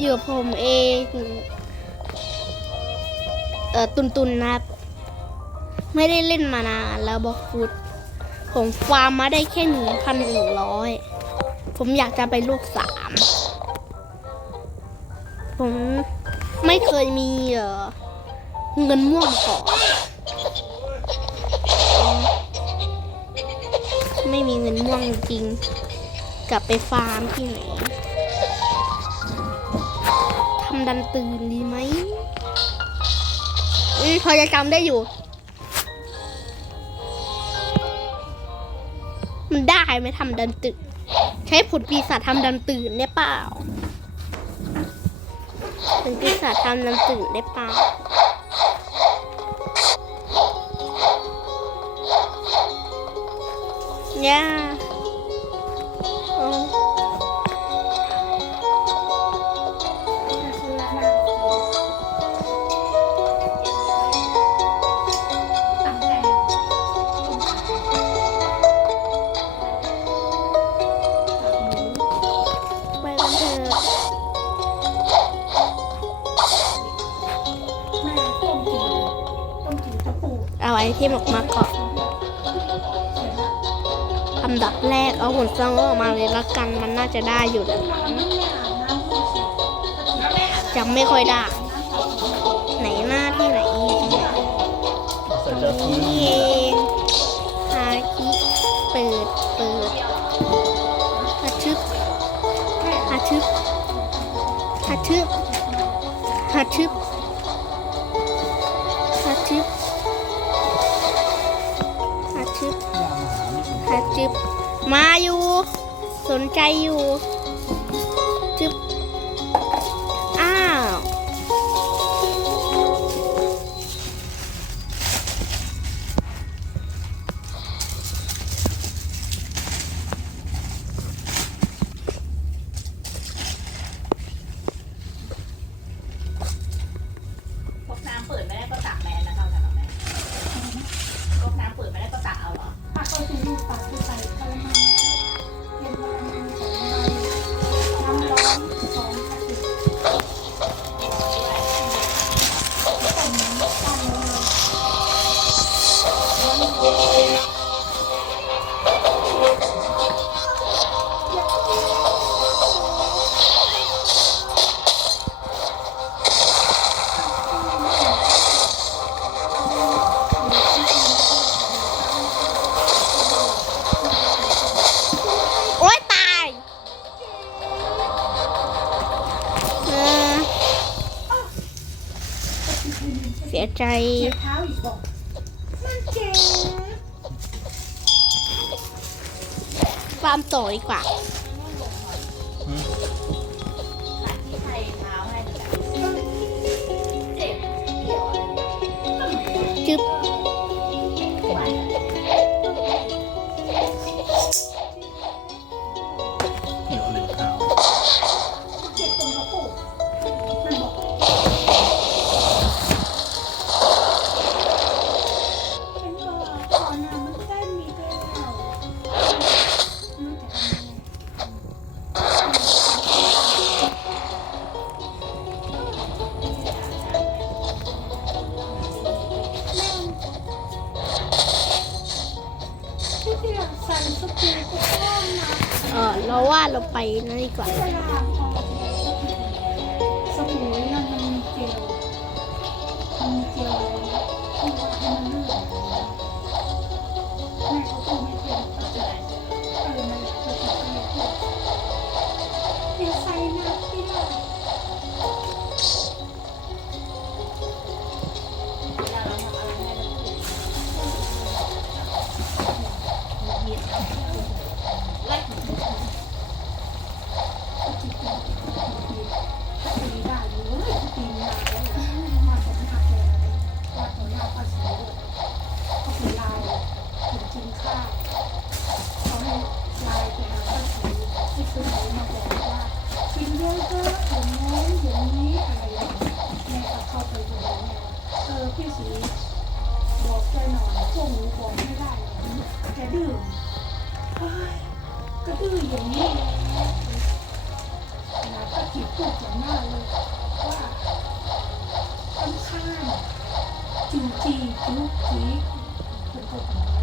อยู่กับผมเองเออตุนตุนนะครับ ไม่ได้เล่นมานานแล้วบล็อกฟุตผมฟาร์มมาได้แค่หนึ่งพันหนึ่งร้อยผมอยากจะไปลูกสามผมไม่เคยมีเออเงินม่วงก่อนไม่มีเงินม่วงจริง กลับไปฟาร์มที่ไหน ดันตื่นดีไหมอืมพอจะจำได้อยู่ มันได้ไหมทำดันตื่น ใช้ผลปีศาจทำดันตื่นได้เปล่าเป็นปีศาจทำดันตื่นได้เปล่าย่าโมออกมาก่อนอันดับแรกเอาหุ่นซองออกมาเลยละกัน มันน่าจะได้อยู่แล้วจำไม่ค่อยได้ ไหนหน้าที่ไหนอีกเนี่ยใส่เจ้าที่นี่เองฮาคิเปิดเปิดฮัชึบฮัชึบฮัชึบฮัชึบ จิบมาอยู่ สนใจอยู่ เจ็บเท้าอีกบอกมันเจ็บฟาร์มต่อดีกว่า ที่ไทยเท้าให้เลยเจ็บ จึ๊บ ว่าเพี่สีบอกใจหน่อยช่วงนี้บอกไม่ได้แกดื้อก็ดื้ออย่างนี้นะก็ถีบตวกอย่างหน้าเลยว่าค่อนข้างจริงจีจุ๊กจีเป็นคง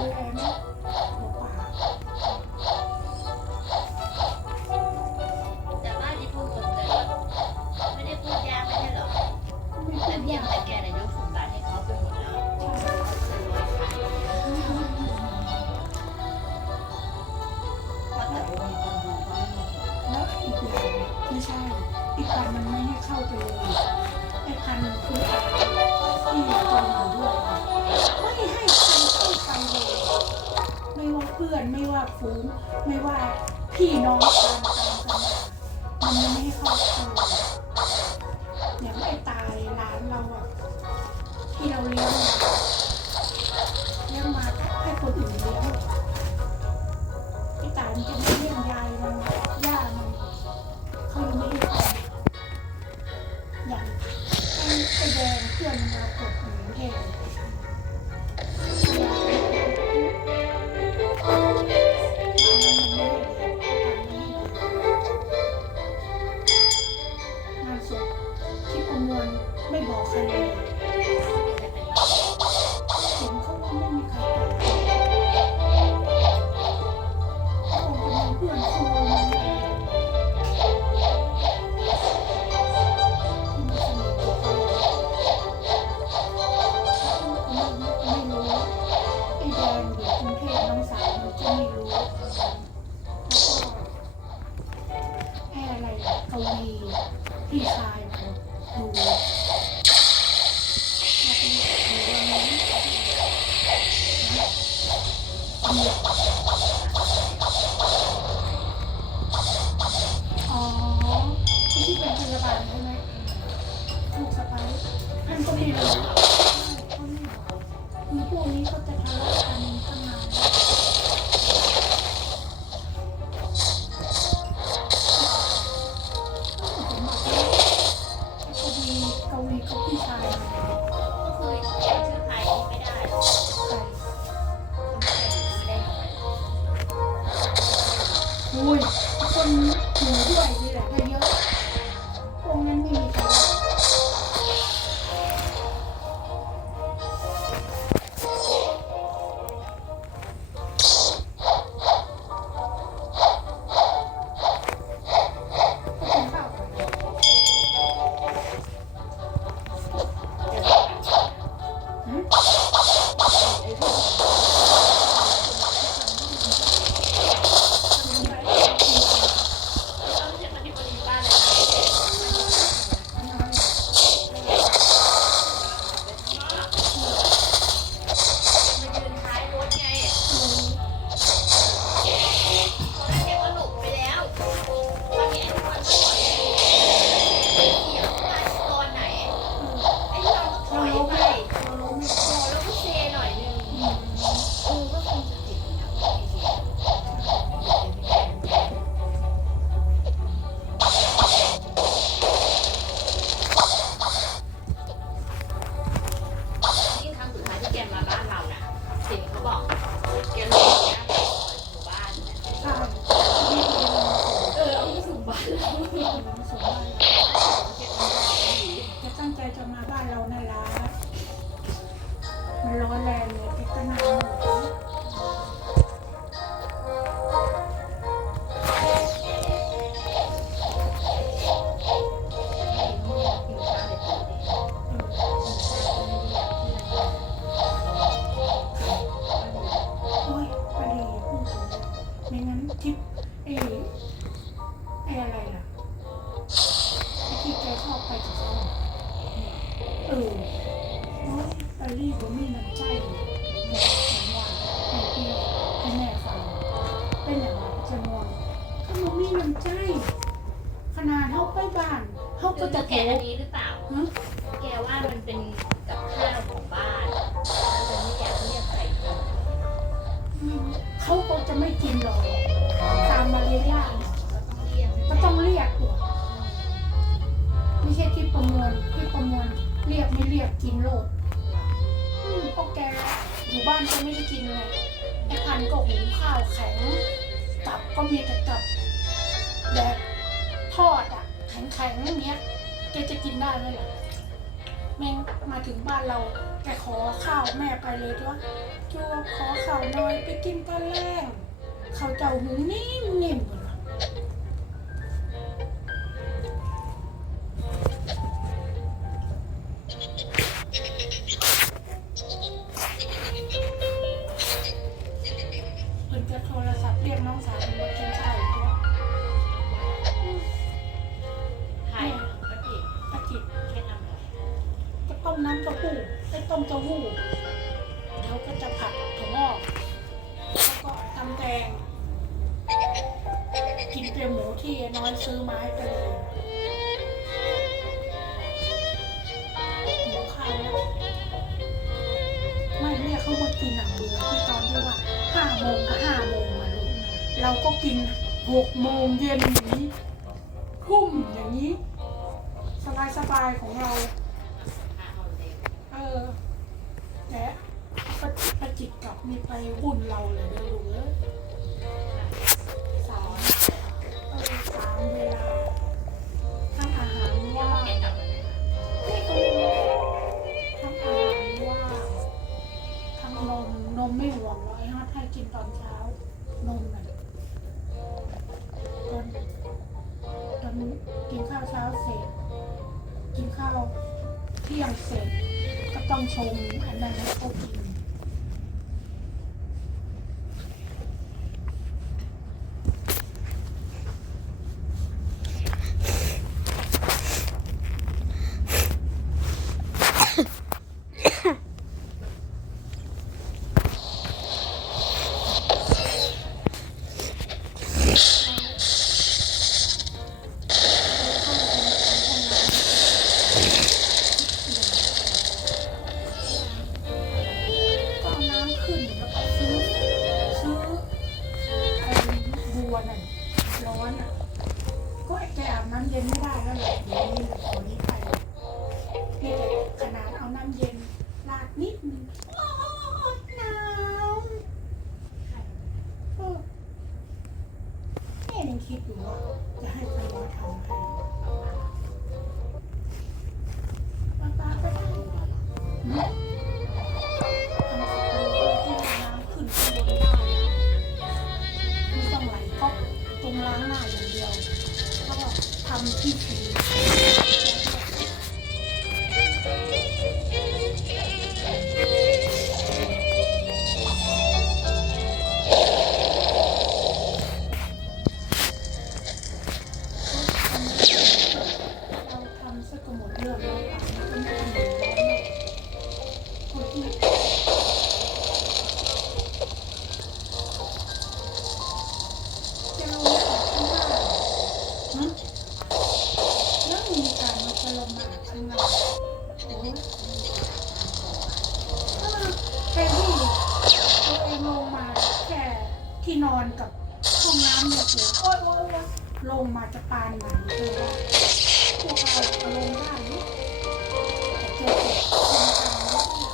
不然，我。 พื่อนไม่ว่าฟูงไม่ว่าพี่น้องกันกันมันไม่ให้ครอบครัวอย่างไม่ตายร้านเราอะที่เราเลี้ยง มีพี่ชายผมดู 怎么办 เออตาลีผมมีน้ำใจบอกสัญนาให้พี่ให้แม่ฟังเป็นอย่างไรจะมองถ้ามันมีน้ำใจ ขนาดเขาไปบ้านเขาก็จะแกะโอันนี้หรือเปล่า ฮะ ประมวลพี่ประมวลเรียกไม่เรียกกินโลดอืมพวกแกอยู่บ้านก็ไม่ได้กินเลยไอ้พันก็หุงข้าวแข็งตับก็มีแต่ตับแบบทอดอะแข็งแข็งเนี้ยแกจะกินได้ไหมล่ะแม่งมาถึงบ้านเราแกขอข้าวแม่ไปเลยด้วยจัวขอข้าวน้อยไปกินตะแลงเขาเจ้าหุงนิ่มๆเลย เราก็กินหกโมงเย็นอย่างนี้คุ่มอย่างนี้ สบายสบายของเรา เออและประจิตกับมีไปวุ่นเราเลยเด้อลุงเอ้สามเออสามเวลาทั้งอาหารย่าง เสร็จก็ต้องชมอันนั้นก็กิน ที่นอนกับห้องน้ำเนี่ยโอ้โหลงมาจะปานไหนเลอว่าพวกเราจะลงได้ไหมแต่เจอแต่คนตายแล้วเนี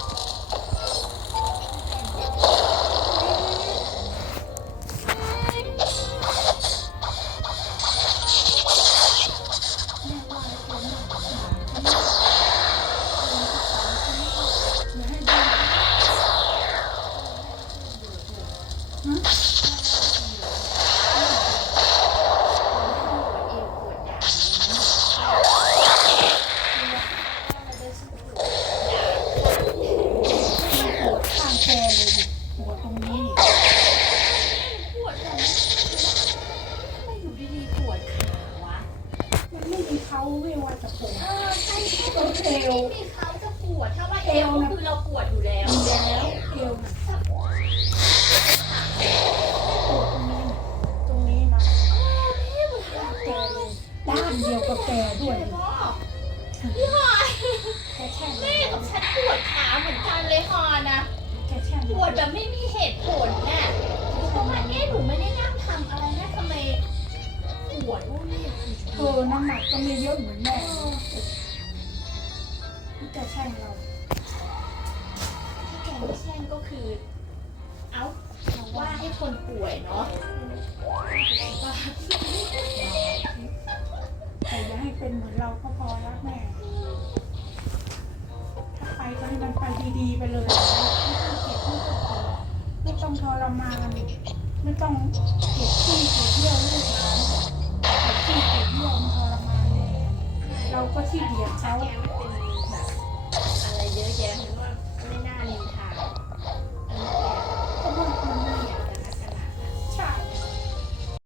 ่ย กแช่งแม่กับฉันปวดขาเหมือนกันเลยฮอนนะแกแช่งปวดแบบไม่มีเหตุผลน่ะเพราะว่าเอ๊ะหนูไม่ได้นั่งทำอะไรนะทำไมปวดว่านี่เออน้ำหนักก็ไม่เยอะเหมือนแม่ที่แกแช่งเราถ้าแกไม่แช่งก็คือ เอ้าว่าให้คนป่วยเนาะ เก็บไม่ต้องปวดไม่ต้องทรมานไม่ต้องเก็บขี้เก็บเยี่ยวลูกหลานเก็บขี้เก็บเยี่ยวมันทรมานเลยเราก็ขี้เดียดเขา